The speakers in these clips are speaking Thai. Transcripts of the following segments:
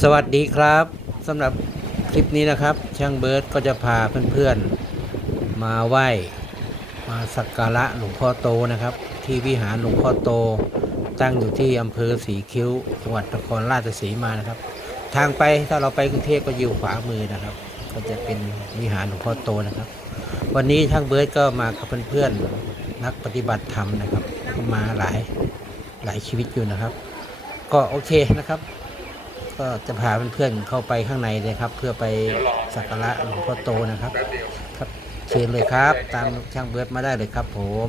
สวัสดีครับสำหรับคลิปนี้นะครับ ช่างเบิร์ดก็จะพาเพื่อนๆ มาไหว้มาสักการะหลวงพ่อโตนะครับ ที่วิหารหลวงพ่อโต ตั้งอยู่ที่อำเภอสีคิ้วจังหวัดนครราชสีมานะครับ ทางไปถ้าเราไปกรุงเทพก็อยู่ขวามือนะครับ ก็จะเป็นวิหารหลวงพ่อโตนะครับ วันนี้ช่างเบิร์ดก็มากับเพื่อนๆนักปฏิบัติธรรมนะครับ มาหลายหลายชีวิตอยู่นะครับ ก็โอเคนะครับ ก็จะพาเพื่อนๆเข้าไปข้างในเลยครับ เพื่อไปสักการะหลวงพ่อโตนะครับ ครับเชิญเลยครับ ตามช่างเบิร์ดมาได้เลยครับผม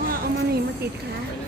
ว่าเอามานี่มาติ ดค่ะ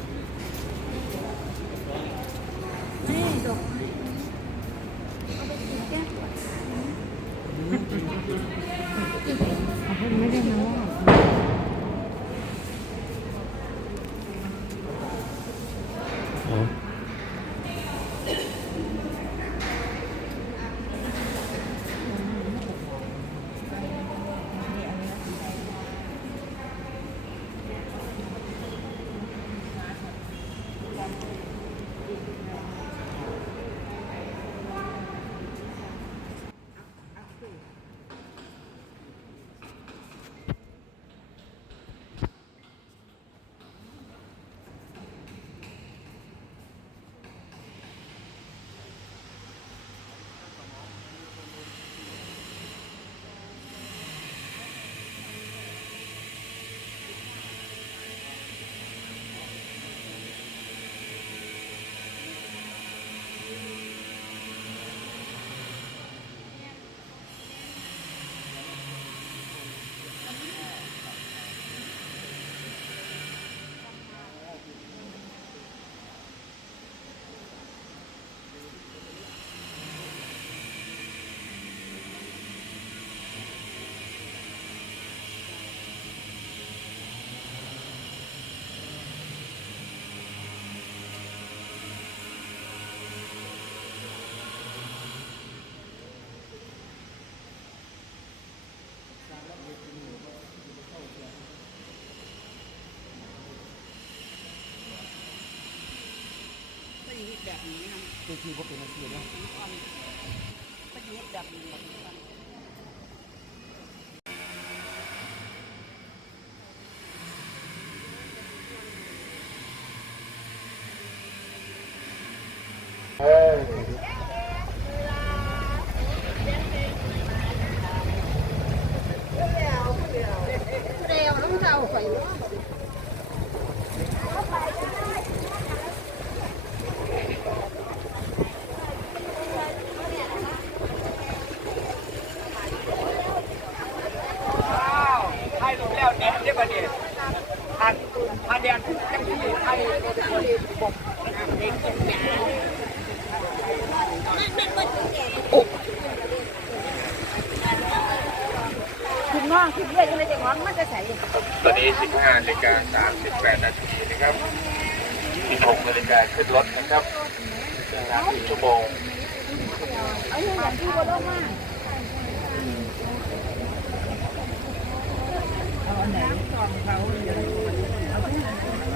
คือคือว่าเป็นอาชีพนะเร็วน้องเจ้าข่อยให้ลงแล้วเนี่ยเรียกว่าเนี่ยทานทานแดนจังที่ให้ คนบอกเด็กกินยาน้องคิดเรื่อยเลยจะงอนมันจะใส่ตอนนี้ 15นาฬิกา38นาทีนะครับ16นาฬิกาขึ้นรถนะครับเดินทางหนึ่งชั่วโมงเอาอย่างที่บอย่างที่บนโลกมา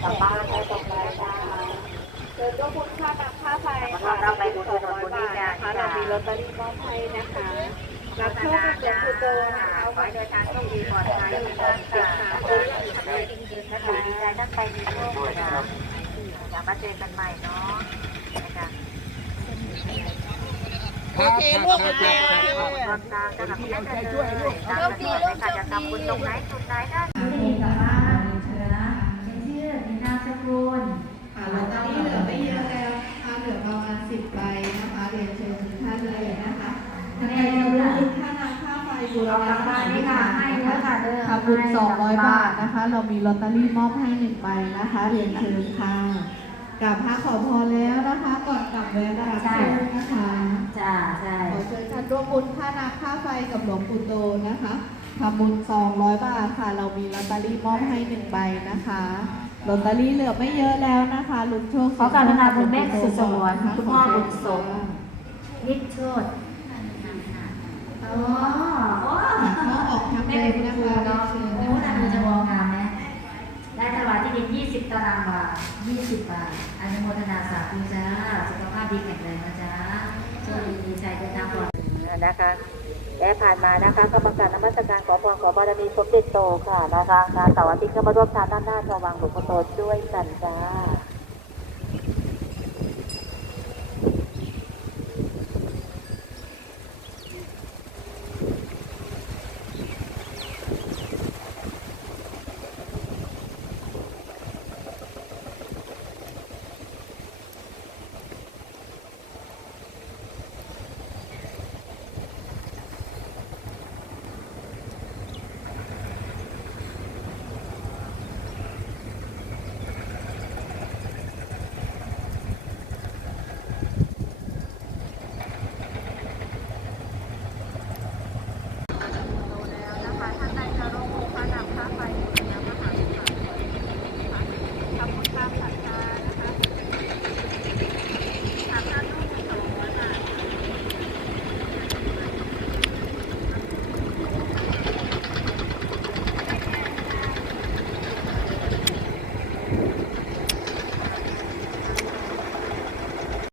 บุญถนนบุญนี้นะคะเรามีลอตเตอรี่มอบให้นะคะรับโชคจากคุณโตนะคะขอให้เดินทางโชคดีปลอดภัยนะคะนะคะนะคะดีใจท่านไปมีโชคนะคะอยากมาเจอกันใหม่เนาะนะคะโอเคลูกโอเคขอบคุณค่ะสำหรับที่ได้เจอเลยตามกำหนดในการจะทำบุญตรงไหนจุดไหนได้ ชื่อเอกสารเชิญนะเป็นชื่อ มีนามสกุลค่ะลอตเตอรี่เหลือไม่เยอะแล้วนะคะเหลือประมาณสิบใบนะคะเรียนเชิญทุกท่านเลยนะคะท่านใดจะรู้บุญค่าน้ำค่าไฟบูรณะสถานที่ค่ะนะคะทำบุญสองร้อยบาทนะคะ เรามีลอตเตอรี่มอบให้หนึ่งใบนะคะเรียนเชิญค่ะกราบพระขอพรแล้วนะคะก่อนกลับแวะกราบโชคนะคะจ้าใช่ขอเชิญท่านร่วมบุญค่าน้ำค่าไฟกับหลวงปู่โตนะคะทำบุญ200บาทค่ะ เรามีลอตเตอรี่มอบให้หนึ่งใบนะคะ ลอตเตอรี่เหลือไม่เยอะแล้วนะคะลุ้นโชคขอการพนาคุณแม่สุดสงวนคุณพ่อบุญสมค่ะนิดโชดอ๋อโอ้เขาออกทำแม่เอเป็นงคุณนะครูคะเนาะโอ้นางดูจะมองงามไหมได้ถวายที่ดิน20 ตารางวา20 บาทอนุโมทนาสาธุจ้า สุขภาพดีแข็งแรงนะจ๊ะโชคดีมีใจเดินทางปลอดภัย นะคะและผ่านมานะคะก็ประกาศนมัสการขอพรขอบารมีสมเด็จโตค่ะนะคะงานเสาร์อาทิตย์ก็มาร่วมทานด้านหน้าสวังหลวงพ่อโตด้วยกันจ้า